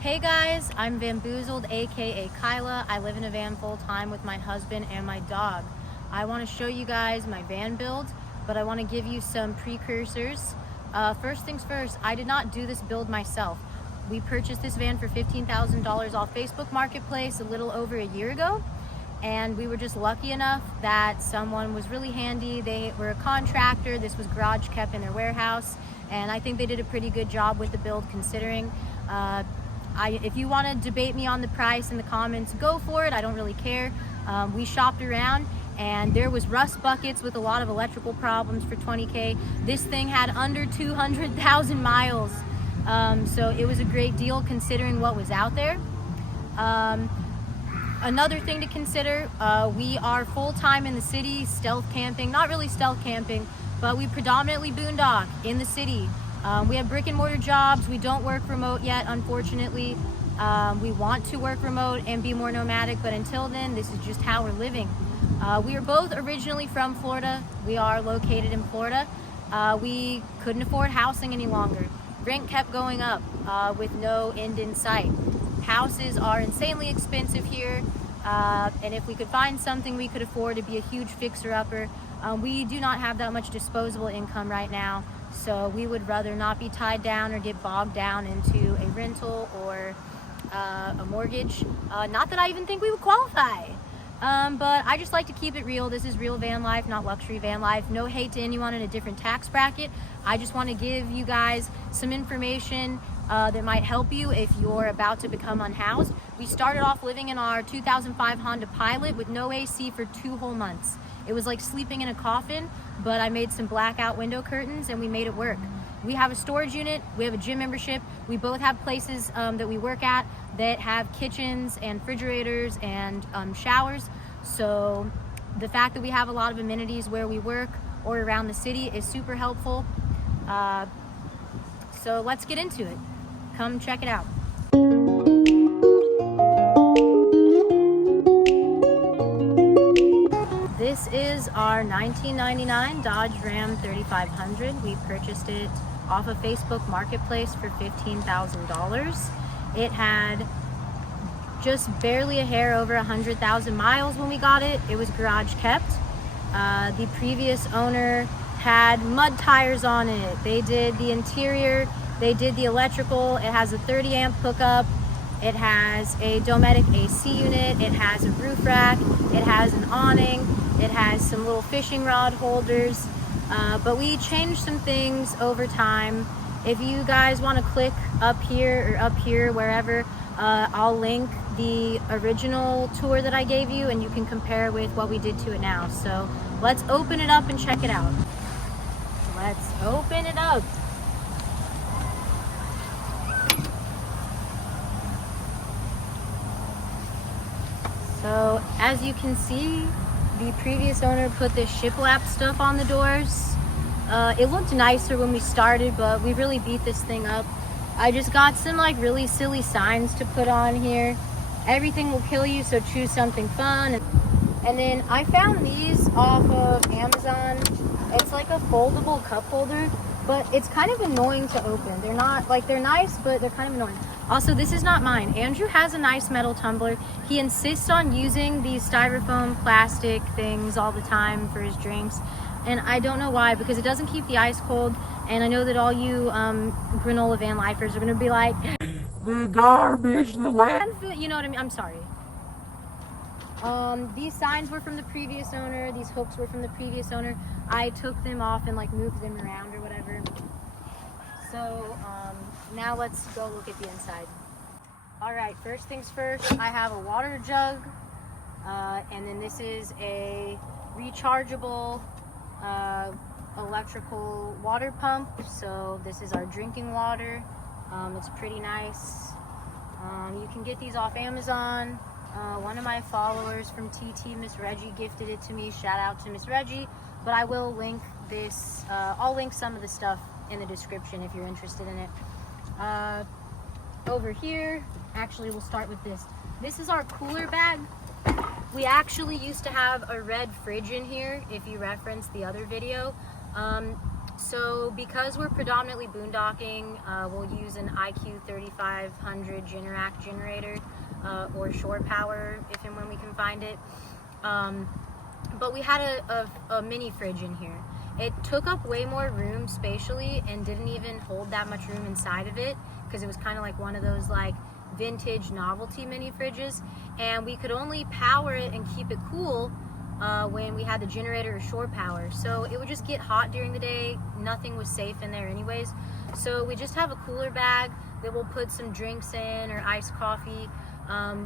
Hey guys, I'm Bamboozled, aka Kyla. I live in a van full time with my husband and my dog. I want to show you guys my van build, but I want to give you some precursors. First things first, I did not do this build myself. We purchased this van for $15,000 off Facebook Marketplace a little over a year ago, and we were just lucky enough that someone was really handy. They were a contractor. This was garage kept in their warehouse, and I think they did a pretty good job with the build considering. If you want to debate me on the price in the comments, go for it. I don't really care. We shopped around and there was rust buckets with a lot of electrical problems for $20K. This thing had under 200,000 miles. So it was a great deal considering what was out there. Another thing to consider, we are full-time in the city, stealth camping. Not really stealth camping, but we predominantly boondock in the city. We have brick and mortar jobs. We don't work remote yet, unfortunately. We want to work remote and be more nomadic, but until then, this is just how we're living. We are both originally from Florida. We are located in Florida. We couldn't afford housing any longer. Rent kept going up with no end in sight. Houses are insanely expensive here, and if we could find something we could afford to be a huge fixer-upper, we do not have that much disposable income right now. So we would rather not be tied down or get bogged down into a rental or a mortgage. Not that I even think we would qualify, but I just like to keep it real. This is real van life, not luxury van life. No hate to anyone in a different tax bracket. I just want to give you guys some information that might help you if you're about to become unhoused. We started off living in our 2005 Honda Pilot with no AC for 2 whole months. It was like sleeping in a coffin, but I made some blackout window curtains and we made it work. We have a storage unit, we have a gym membership, we both have places that we work at that have kitchens and refrigerators and showers. So the fact that we have a lot of amenities where we work or around the city is super helpful. So let's get into it. Come check it out. This is our 1999 Dodge Ram 3500. We purchased it off of Facebook Marketplace for $15,000. It had just barely a hair over 100,000 miles when we got it. It was garage kept. The previous owner had mud tires on it. They did the interior, they did the electrical. It has a 30 amp hookup. It has a Dometic AC unit. It has a roof rack. It has an awning. It has some little fishing rod holders, but we changed some things over time. If you guys want to click up here or up here, wherever, I'll link the original tour that I gave you and you can compare with what we did to it now. So let's open it up and check it out. Let's open it up. So as you can see, the previous owner put this shiplap stuff on the doors. It looked nicer when we started, but we really beat this thing up. I just got some like really silly signs to put on here. Everything will kill you, so choose something fun. And then I found these off of Amazon. It's like a foldable cup holder, but it's kind of annoying to open. They're not, like, they're nice, but they're kind of annoying. Also, this is not mine. Andrew has a nice metal tumbler. He insists on using these styrofoam plastic things all the time for his drinks. And I don't know why, because it doesn't keep the ice cold. And I know that all you granola van lifers are gonna be like, the garbage, the landfill, you know what I mean? I'm sorry. These signs were from the previous owner. These hooks were from the previous owner. I took them off and like moved them around or whatever. So now let's go look at the inside. All right, first things first, I have a water jug, and then this is a rechargeable electrical water pump. So this is our drinking water. It's pretty nice. You can get these off Amazon. One of my followers from TT, Miss Reggie, gifted it to me. Shout out to Miss Reggie. But I will link this, I'll link some of the stuff in the description if you're interested in it. Over here, actually we'll start with this. This is our cooler bag. We actually used to have a red fridge in here, if you reference the other video. So because we're predominantly boondocking, we'll use an IQ 3500 Generac generator or shore power if and when we can find it. But we had a mini fridge in here. It took up way more room spatially and didn't even hold that much room inside of it because it was kind of like one of those like vintage novelty mini fridges, and we could only power it and keep it cool when we had the generator or shore power. So it would just get hot during the day. Nothing was safe in there anyways. So we just have a cooler bag that we'll put some drinks in or iced coffee.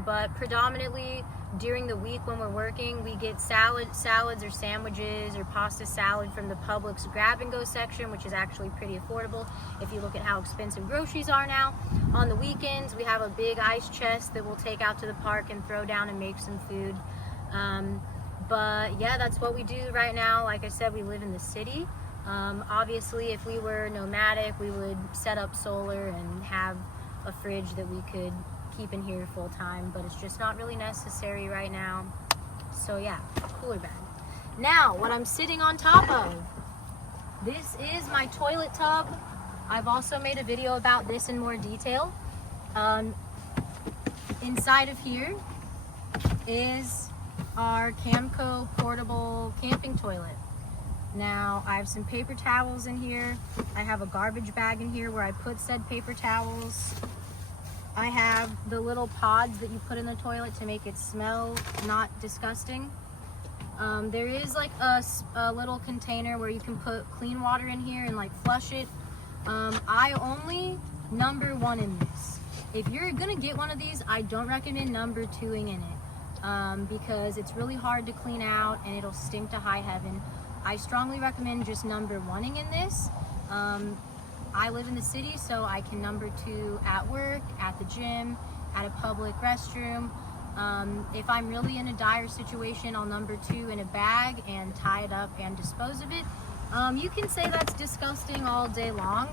But predominantly during the week when we're working, we get salads or sandwiches or pasta salad from the Publix grab and go section, which is actually pretty affordable if you look at how expensive groceries are now. On the weekends, we have a big ice chest that we'll take out to the park and throw down and make some food. But yeah, that's what we do right now. Like I said, we live in the city. Obviously, if we were nomadic, we would set up solar and have a fridge that we could keep in here full time, but it's just not really necessary right now. So yeah, cooler bag. Now, what I'm sitting on top of, this is my toilet tub. I've also made a video about this in more detail. Inside of here is our Camco portable camping toilet. Now, I have some paper towels in here. I have a garbage bag in here where I put said paper towels. I have the little pods that you put in the toilet to make it smell not disgusting. There is like a little container where you can put clean water in here and like flush it. I only number 1 in this. If you're gonna get one of these, I don't recommend number 2ing in it because it's really hard to clean out and it'll stink to high heaven. I strongly recommend just number 1ing in this. I live in the city, so I can number 2 at work, at the gym, at a public restroom. If I'm really in a dire situation, I'll number 2 in a bag and tie it up and dispose of it. You can say that's disgusting all day long,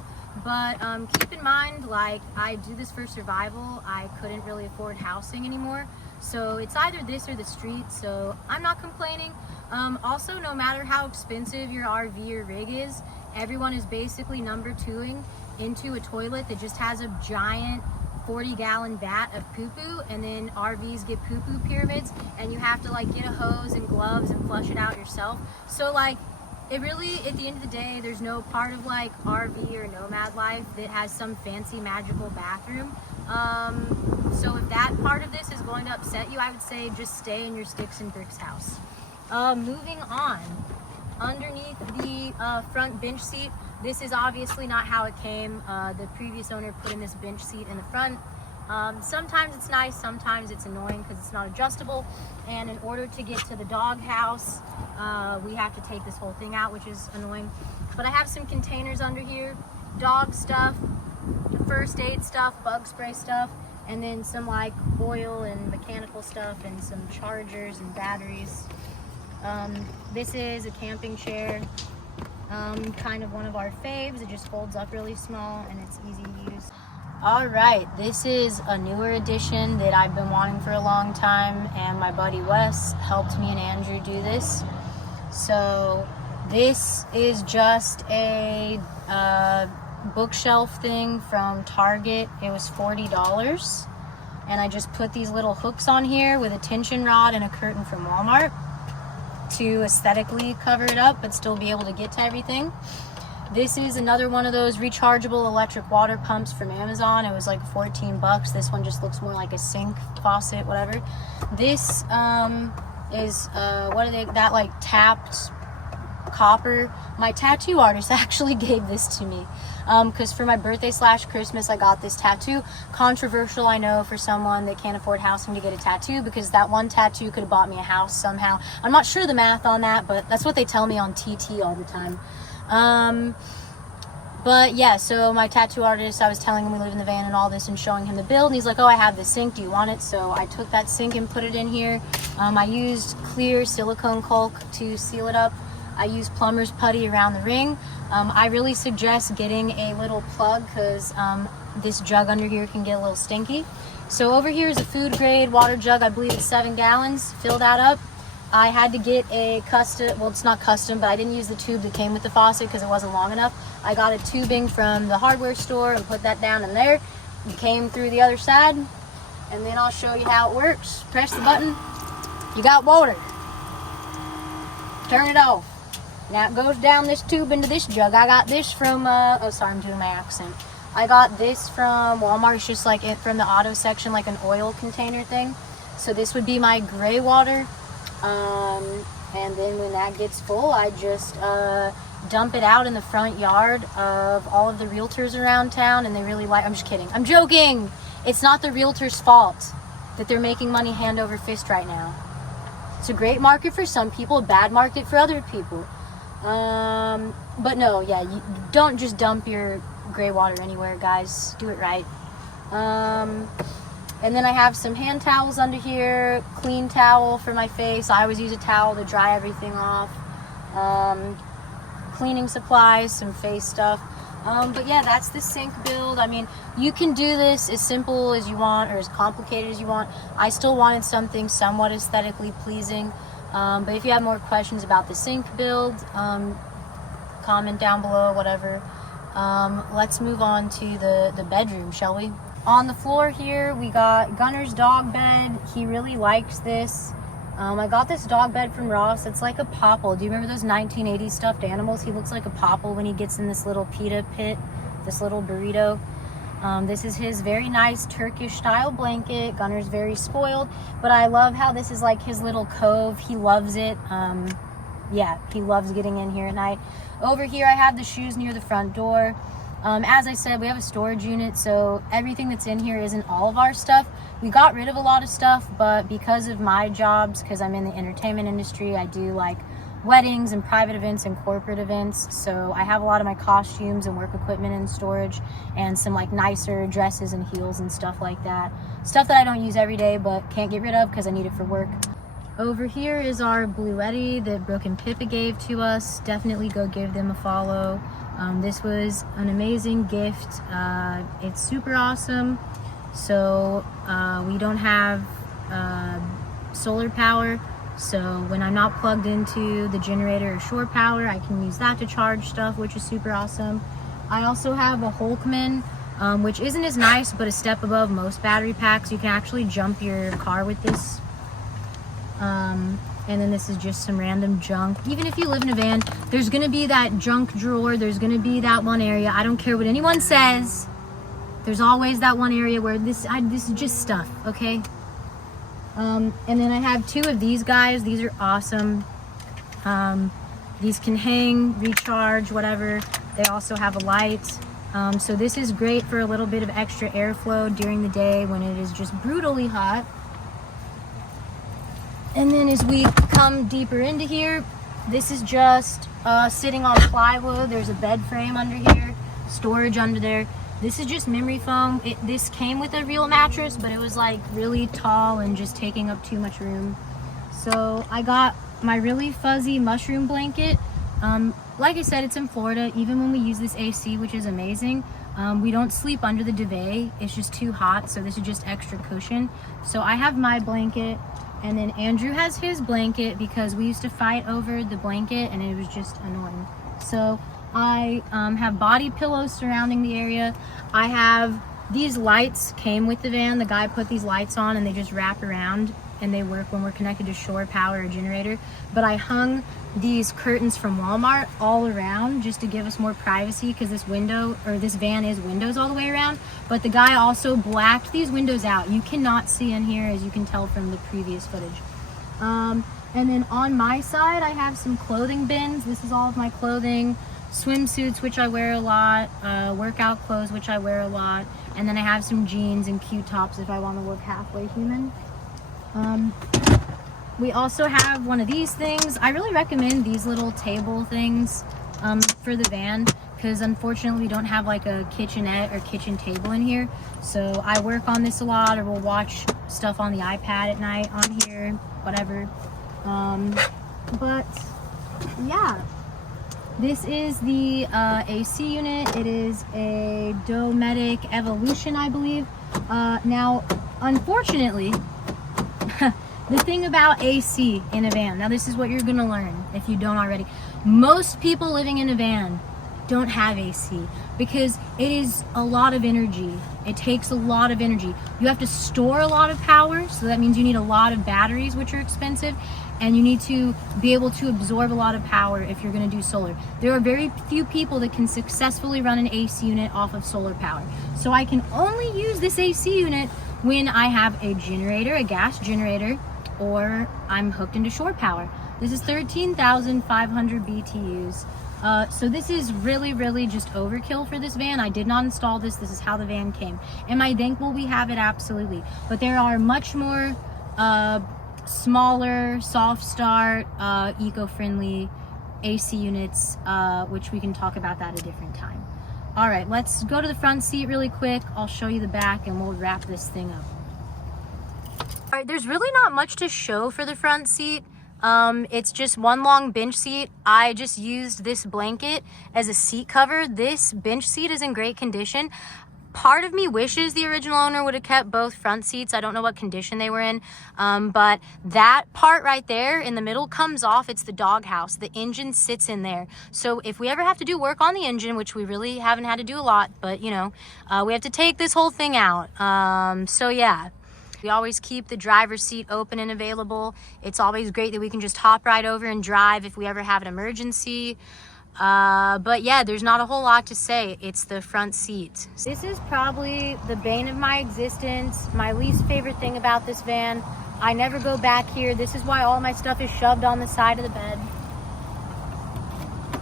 but keep in mind, like, I do this for survival. I couldn't really afford housing anymore, so it's either this or the street, so I'm not complaining. Also, no matter how expensive your RV or rig is, everyone is basically number 2ing into a toilet that just has a giant 40-gallon vat of poo-poo, and then RVs get poo-poo pyramids, and you have to like get a hose and gloves and flush it out yourself. So like, it really, at the end of the day, there's no part of like RV or nomad life that has some fancy magical bathroom. So if that part of this is going to upset you, I would say just stay in your sticks and bricks house. Moving on, underneath the front bench seat, this is obviously not how it came. The previous owner put in this bench seat in the front. Sometimes it's nice, sometimes it's annoying because it's not adjustable. And in order to get to the dog house, we have to take this whole thing out, which is annoying. But I have some containers under here, dog stuff, first aid stuff, bug spray stuff, and then some like oil and mechanical stuff and some chargers and batteries. This is a camping chair, kind of one of our faves. It just folds up really small and it's easy to use. All right, this is a newer addition that I've been wanting for a long time, and my buddy Wes helped me and Andrew do this. So this is just a bookshelf thing from Target. It was $40, and I just put these little hooks on here with a tension rod and a curtain from Walmart to aesthetically cover it up but still be able to get to everything. This is another one of those rechargeable electric water pumps from Amazon. It was like 14 bucks. This one just looks more like a sink faucet, whatever. This is what are they, that like tapped copper. My tattoo artist actually gave this to me because for my birthday / Christmas I got this tattoo. Controversial, I know, for someone that can't afford housing to get a tattoo, because that one tattoo could have bought me a house somehow. I'm not sure the math on that, but that's what they tell me on TT all the time. But yeah, so my tattoo artist, I was telling him we live in the van and all this and showing him the build, and he's like, oh, I have the sink, do you want it? So I took that sink and put it in here. I used clear silicone caulk to seal it up. I used plumber's putty around the ring. I really suggest getting a little plug because this jug under here can get a little stinky. So over here is a food grade water jug. I believe it's 7 gallons. Fill that up. I had to get a custom, well, it's not custom, but I didn't use the tube that came with the faucet because it wasn't long enough. I got a tubing from the hardware store and put that down in there. It came through the other side, and then I'll show you how it works. Press the button, you got water. Turn it off. Now it goes down this tube into this jug. I got this from, oh sorry, I'm doing my accent. I got this from Walmart. It's just like it from the auto section, like an oil container thing. So this would be my gray water. And then when that gets full, I just dump it out in the front yard of all of the realtors around town, and they really like, I'm just kidding, I'm joking. It's not the realtor's fault that they're making money hand over fist right now. It's a great market for some people, a bad market for other people. But no, yeah, you don't just dump your gray water anywhere, guys. Do it right. And then I have some hand towels under here, clean towel for my face. I always use a towel to dry everything off. Cleaning supplies, some face stuff. But yeah, that's the sink build. I mean, you can do this as simple as you want or as complicated as you want. I still wanted something somewhat aesthetically pleasing. But if you have more questions about the sink build, comment down below, whatever. Let's move on to the bedroom, shall we? On the floor here, we got Gunner's dog bed. He really likes this. I got this dog bed from Ross. It's like a popple. Do you remember those 1980s stuffed animals? He looks like a popple when he gets in this little pita pit, this little burrito. This is his very nice Turkish style blanket. Gunner's very spoiled, but I love how this is like his little cove. He loves it. Yeah, he loves getting in here at night. Over here, I have the shoes near the front door. As I said, we have a storage unit, so everything that's in here isn't all of our stuff. We got rid of a lot of stuff, but because of my jobs, because I'm in the entertainment industry, I do like weddings and private events and corporate events. So I have a lot of my costumes and work equipment in storage, and some like nicer dresses and heels and stuff like that. Stuff that I don't use every day, but can't get rid of because I need it for work. Over here is our Bluetti that Brooke and Pippa gave to us. Definitely go give them a follow. This was an amazing gift. It's super awesome. So we don't have solar power. So when I'm not plugged into the generator or shore power, I can use that to charge stuff, which is super awesome. I also have a Holkman, which isn't as nice, but a step above most battery packs. You can actually jump your car with this. And then this is just some random junk. Even if you live in a van, there's gonna be that junk drawer. There's gonna be that one area. I don't care what anyone says. There's always that one area where this is just stuff, okay? And then I have two of these guys. These are awesome. These can hang, recharge, whatever. They also have a light. So this is great for a little bit of extra airflow during the day when it is just brutally hot. And then as we come deeper into here, this is just sitting on plywood. There's a bed frame under here, storage under there. This is just memory foam. This came with a real mattress, but it was like really tall and just taking up too much room. So I got my really fuzzy mushroom blanket. Like I said, it's in Florida. Even when we use this AC, which is amazing, we don't sleep under the duvet. It's just too hot, so this is just extra cushion. So I have my blanket. And then Andrew has his blanket because we used to fight over the blanket and it was just annoying. So I have body pillows surrounding the area. I have these lights came with the van. The guy put these lights on and they just wrap around and they work when we're connected to shore power or generator. But I hung these curtains from Walmart all around just to give us more privacy because this window or this van is windows all the way around. But the guy also blacked these windows out. You cannot see in here, as you can tell from the previous footage. And then on my side, I have some clothing bins. This is all of my clothing, swimsuits, which I wear a lot, workout clothes, which I wear a lot. And then I have some jeans and cute tops if I want to look halfway human. We also have one of these things. I really recommend these little table things for the van because unfortunately we don't have like a kitchenette or kitchen table in here. So I work on this a lot, or we'll watch stuff on the iPad at night on here, whatever. But yeah, this is the AC unit. It is a Dometic Evolution, I believe. Now, unfortunately, The thing about AC in a van, now this is what you're gonna learn if you don't already. Most people living in a van don't have AC because it is a lot of energy. It takes a lot of energy. You have to store a lot of power, so that means you need a lot of batteries, which are expensive, and you need to be able to absorb a lot of power if you're gonna do solar. There are very few people that can successfully run an AC unit off of solar power. So I can only use this AC unit when I have a generator, a gas generator, or I'm hooked into shore power. This is 13,500 BTUs. So this is really just overkill for this van. I did not install this. This is how the van came. Am I thankful we have it? Absolutely. But there are much more smaller, soft start, eco-friendly AC units, which we can talk about that a different time. All right, let's go to the front seat really quick. I'll show you the back and we'll wrap this thing up. All right, there's really not much to show for the front seat. It's just one long bench seat. I just used this blanket as a seat cover. This bench seat is in great condition. Part of me wishes the original owner would have kept both front seats. I don't know what condition they were in, but that part right there in the middle comes off. It's the doghouse. The engine sits in there. So if we ever have to do work on the engine, which we really haven't had to do a lot, but you know, we have to take this whole thing out. So yeah. We always keep the driver's seat open and available. It's always great that we can just hop right over and drive if we ever have an emergency. But yeah, there's not a whole lot to say. It's the front seat. This is probably the bane of my existence. My least favorite thing about this van. I never go back here. This is why all my stuff is shoved on the side of the bed.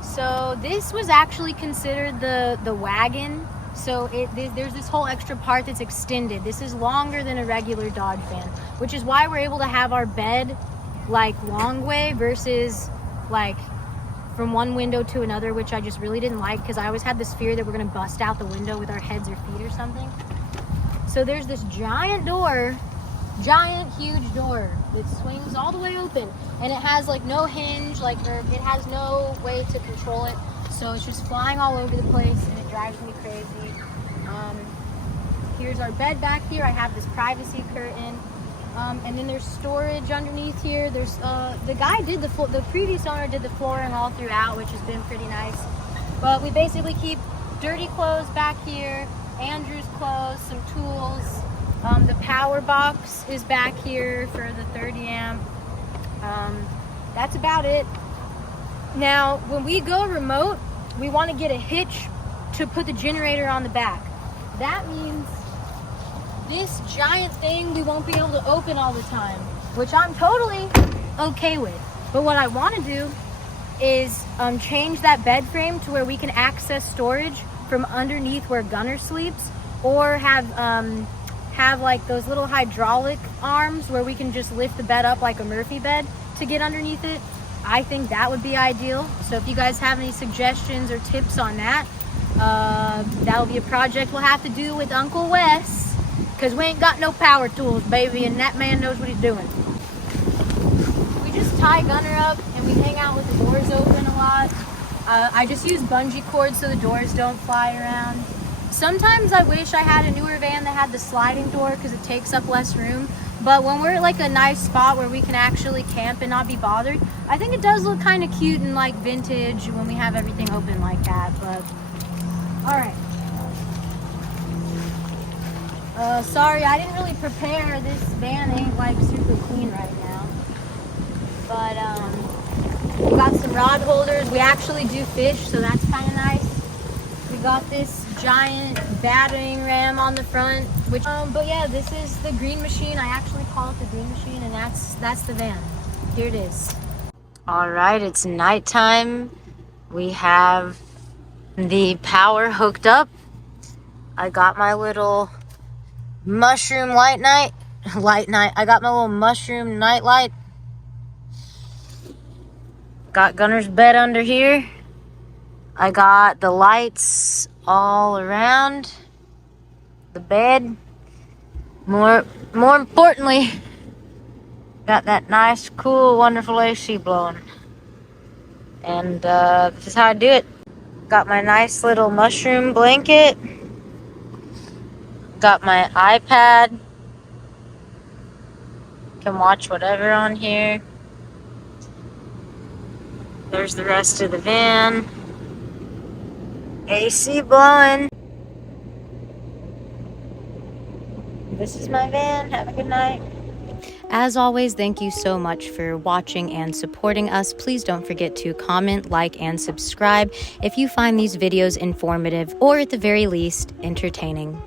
So this was actually considered the wagon. So there's this whole extra part that's extended. This is longer than a regular Dodge van, which is why we're able to have our bed like long way versus like from one window to another, which I just really didn't like because I always had this fear that we're gonna bust out the window with our heads or feet or something. So there's this giant door, huge door that swings all the way open, and it has like no hinge, like it has no way to control it. So it's just flying all over the place and it drives me crazy. Here's our bed back here. I have this privacy curtain. And then there's storage underneath here. There's the guy did the previous owner did the flooring all throughout, which has been pretty nice. But we basically keep dirty clothes back here, Andrew's clothes, some tools. The power box is back here for the 30 amp. That's about it. Now, when we go remote, we want to get a hitch to put the generator on the back. That means this giant thing we won't be able to open all the time, which I'm totally okay with. But what I want to do is change that bed frame to where we can access storage from underneath where Gunner sleeps, or have like those little hydraulic arms where we can just lift the bed up like a Murphy bed to get underneath it. I think that would be ideal. So if you guys have any suggestions or tips on that, that'll be a project we'll have to do with Uncle Wes, because we ain't got no power tools, baby, and that man knows what he's doing. We just tie Gunner up and we hang out with the doors open a lot. I just use bungee cords so the doors don't fly around. Sometimes I wish I had a newer van that had the sliding door because it takes up less room. But when we're at like a nice spot where we can actually camp and not be bothered, I think it does look kind of cute and like vintage when we have everything open like that. But all right. Sorry, I didn't really prepare. This van ain't like super clean right now. But we got some rod holders. We actually do fish, so that's kind of nice. We got this giant battering ram on the front, which but yeah, this is the green machine. I actually call it the green machine, and that's the van. Here it is. All right, it's nighttime. We have the power hooked up. I got my little mushroom light night. I got my little mushroom night light. Got Gunner's bed under here. I got the lights all around the bed. More importantly, got that nice, cool, wonderful AC blowing. And this is how I do it. Got my nice little mushroom blanket. Got my iPad. can watch whatever on here. There's the rest of the van. AC blowing. This is my van. Have a good night. As always, thank you so much for watching and supporting us. Please don't forget to comment, like, and subscribe if you find these videos informative or at the very least entertaining.